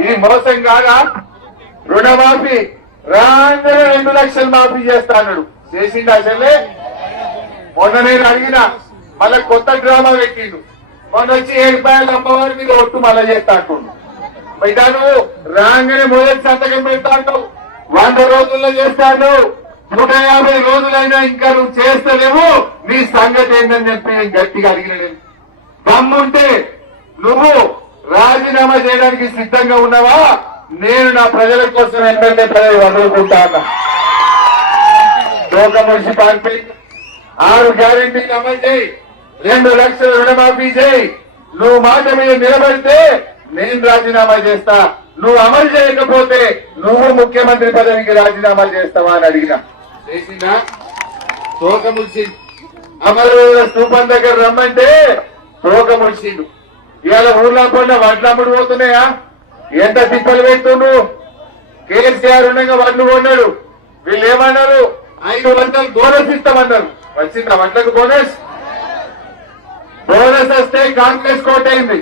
ఇది మోసం కాగా రుణమాఫీ రాగానే రెండు లక్షలు మాఫీ చేస్తాడు చేసిండు అసలే మొన్న నేను అడిగిన మళ్ళీ కొత్త డ్రామా పెట్టిండు. మొన్న వచ్చి ఏడు రూపాయలు అమ్మవారి మీద ఒట్టు మళ్ళా చేస్తా అంటుండు. మిగతా నువ్వు రాగానే మొదటి సంతకం పెడతాడు వంద రోజుల్లో చేస్తాడు నూట యాభై రోజులైనా ఇంకా నువ్వు చేస్తలేవు. నీ సంగతి ఏంటని చెప్పి నేను గట్టిగా అడిగిన దమ్ముంటే నువ్వు రాజీనామా చేయడానికి సిద్ధంగా ఉన్నావా? నేను నా ప్రజల కోసం ఎమ్మెల్యే పదవి వదులుకుంటా అన్నా లోక మున్సిపాలిటీ ఆరు గ్యారెంటీలు అమలు చేయి. రెండు లక్షల రుణమాఫీ చేయి. నువ్వు మాట మీద నిలబడితే నేను రాజీనామా చేస్తా. నువ్వు అమలు చేయకపోతే నువ్వు ముఖ్యమంత్రి పదవికి రాజీనామా చేస్తావా అని అడిగిన. చేసిందా తోక ముడిచిండు అమరవీరుల స్థూపం దగ్గర రమ్మంటే తోక మున్సిడు ఇవాళ ఊర్లో పడిన వడ్లమ్ముడు పోతున్నాయా? ఎంత తిప్పలు పెడుతుండ్రు? కేసీఆర్ ఉండగా వడ్లు కొన్నాడు. వీళ్ళు ఏమన్నారు? ఐదు వందలు బోనస్ ఇస్తామన్నారు. వచ్చిందా వంటకు బోనస్ బోనస్ వస్తే కాంగ్రెస్ కోటైంది.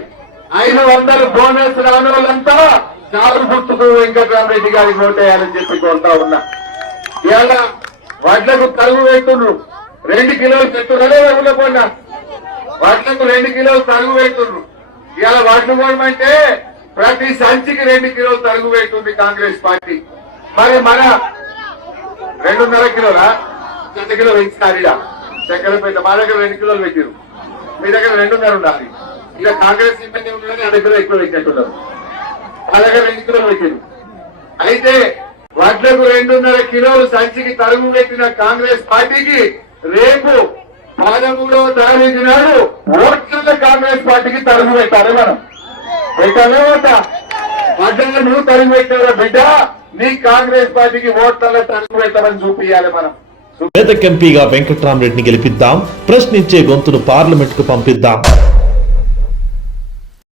ఐదు వందలు బోనస్ రాని వాళ్ళంతా చాలు గుర్తుకు వెంకటరామరెడ్డి గారికి ఓటేయాలని చెప్పి కోరుతా ఉన్నా. ఇవాళ వడ్లకు తరుగు పెడుతుండ్రు. రెండు కిలోలు పెట్టున్నారే ఊళ్ళో పోయినా వడ్లకు రెండు కిలోలు తరుగు పెడుతుండ్రు. ఇలా వడ్లు కొనమంటే ప్రతి సంచికి రెండు కిలోలు తరుగు పెడుతుంది కాంగ్రెస్ పార్టీ. మరి మన రెండున్నర కిలోలా? రెండు కిలోలు ఇచ్చినారిడా చక్కెరపేట మా దగ్గర రెండు కిలోలు పెట్టారు. మీ దగ్గర రెండున్నర ఉండాలి. ఇలా కాంగ్రెస్ ఇబ్బంది ఉంటుందని అర కిలో ఎక్కువ పెట్టినట్టున్నారు మా దగ్గర రెండు కిలోలు పెట్టారు. అయితే వడ్లకు రెండున్నర కిలోలు సంచికి తరుగు పెట్టిన కాంగ్రెస్ పార్టీకి రేపు పదమూడవ తారీఖు నాడు ఓట్ల కాంగ్రెస్ పార్టీకి తరుగు పెట్టాలి మనం పెట్టాలే ఓట. వడ్లలో నువ్వు తరుగు పెట్టావురా బిడ్డ. నీ కాంగ్రెస్ పార్టీకి ఓట్లలో తరుగు పెట్టాలని చూపించాలి మనం పేదకెంపీగా వెంకట్రామరెడ్డిని గెలిపిద్దాం. ప్రశ్నించే గొంతును పార్లమెంట్కు పంపిద్దాం.